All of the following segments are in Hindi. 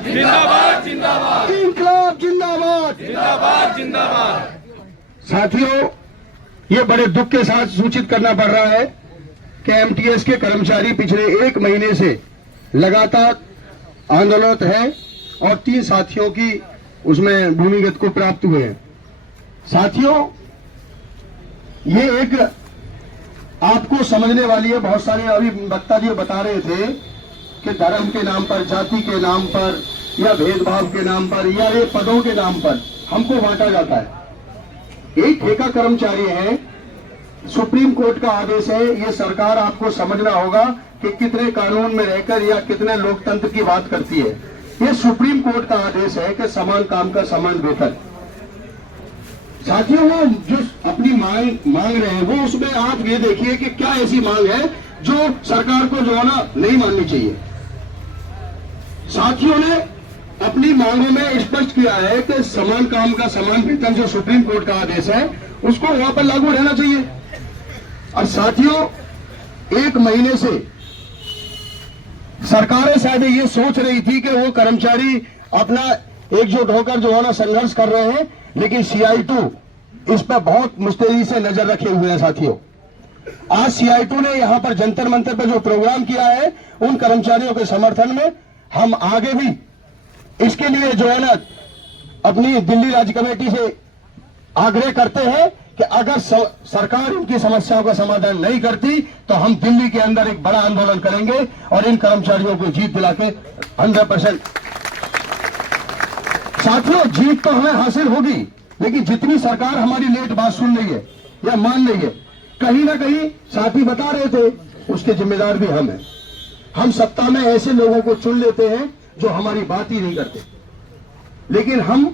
जिंदाबाद, जिंदाबाद जिंदाबाद, इंकलाब जिंदाबाद। जिंदाबाद जिंदाबाद। साथियों, ये बड़े दुख के साथ सूचित करना पड़ रहा है कि एमटीएस के कर्मचारी पिछले 1 महीने से लगातार आंदोलनरत है और 3 साथियों की उसमें भूमिगत को प्राप्त हुए हैं। साथियों, ये एक आपको समझने वाली है। बहुत सारे अभी वक्ता जी बता रहे थे कि धर्म के नाम पर, जाति के नाम पर या भेदभाव के नाम पर या ये पदों के नाम पर हमको बांटा जाता है। एक ठेका कर्मचारी है, सुप्रीम कोर्ट का आदेश है। ये सरकार आपको समझना होगा कि कितने कानून में रहकर या कितने लोकतंत्र की बात करती है। ये सुप्रीम कोर्ट का आदेश है कि समान काम का समान वेतन। साथियों, वो जो अपनी मांग रहे हैं वो उसमें आप ये देखिए कि क्या ऐसी मांग है जो सरकार को जो है ना नहीं माननी चाहिए। साथियों ने अपनी मांगों में स्पष्ट किया है कि समान काम का समान वेतन जो सुप्रीम कोर्ट का आदेश है उसको वहां पर लागू रहना चाहिए। और साथियों, 1 महीने से सरकारें शायद ये सोच रही थी कि वो कर्मचारी अपना एकजुट होकर जो है ना संघर्ष कर रहे हैं, लेकिन CI2 इस पर बहुत मुस्तैदी से नजर रखे हुए हैं। साथियों, आज CI2 ने यहां पर जंतर मंतर पर जो प्रोग्राम किया है उन कर्मचारियों के समर्थन में हम आगे भी इसके लिए जो है ना अपनी दिल्ली राज्य कमेटी से आग्रह करते हैं कि अगर सरकार इनकी समस्याओं का समाधान नहीं करती तो हम दिल्ली के अंदर एक बड़ा आंदोलन करेंगे और इन कर्मचारियों को जीत दिला के 100%। साथियों, जीत तो हमें हासिल होगी, लेकिन जितनी सरकार हमारी लेट बात सुन रही है या मान रही है, कहीं ना कहीं साथी बता रहे थे उसके जिम्मेदार भी हम हैं। हम सत्ता में ऐसे लोगों को चुन लेते हैं जो हमारी बात ही नहीं करते, लेकिन हम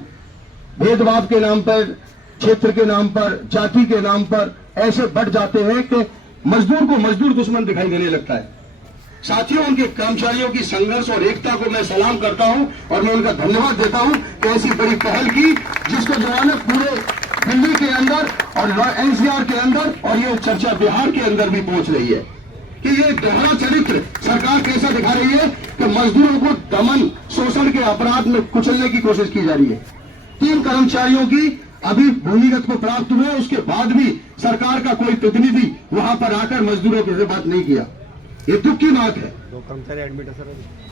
भेदभाव के नाम पर, क्षेत्र के नाम पर, जाति के नाम पर ऐसे बढ़ जाते हैं कि मजदूर को मजदूर दुश्मन दिखाई देने लगता है। साथियों, उनके कर्मचारियों की संघर्ष और एकता को मैं सलाम करता हूं और मैं उनका धन्यवाद देता हूं कि ऐसी बड़ी पहल की जिसको जो है ना पूरे दिल्ली के अंदर और NCR के अंदर और ये चर्चा बिहार के अंदर भी पहुंच रही है कि ये दोहरा चरित्र सरकार कैसा दिखा रही है कि मजदूरों को दमन शोषण के अपराध में कुचलने की कोशिश की जा रही है। 3 कर्मचारियों की अभी भूमिगत को प्राप्त हुए, उसके बाद भी सरकार का कोई प्रतिनिधि वहां पर आकर मजदूरों के बात नहीं किया। ये दुख की बात है। 2 कर्मचारी एडमिट है सर।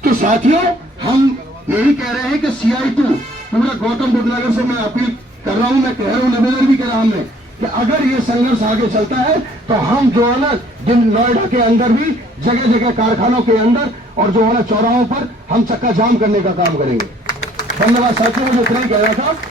तो साथियों, हम यही कह रहे हैं कि CI2 पूरा गौतम बुद्ध नगर से मैं अपील कर रहा हूं, मैं कह रहा हूं, निवेदन भी कर रहा हमने कि अगर ये संघर्ष आगे चलता है तो हम जो है ना नोएडा के अंदर भी जगह जगह कारखानों के अंदर और जो है ना चौराहों पर हम चक्का जाम करने का काम करेंगे। धन्यवाद साथियों, मुझे इतना ही कहना था।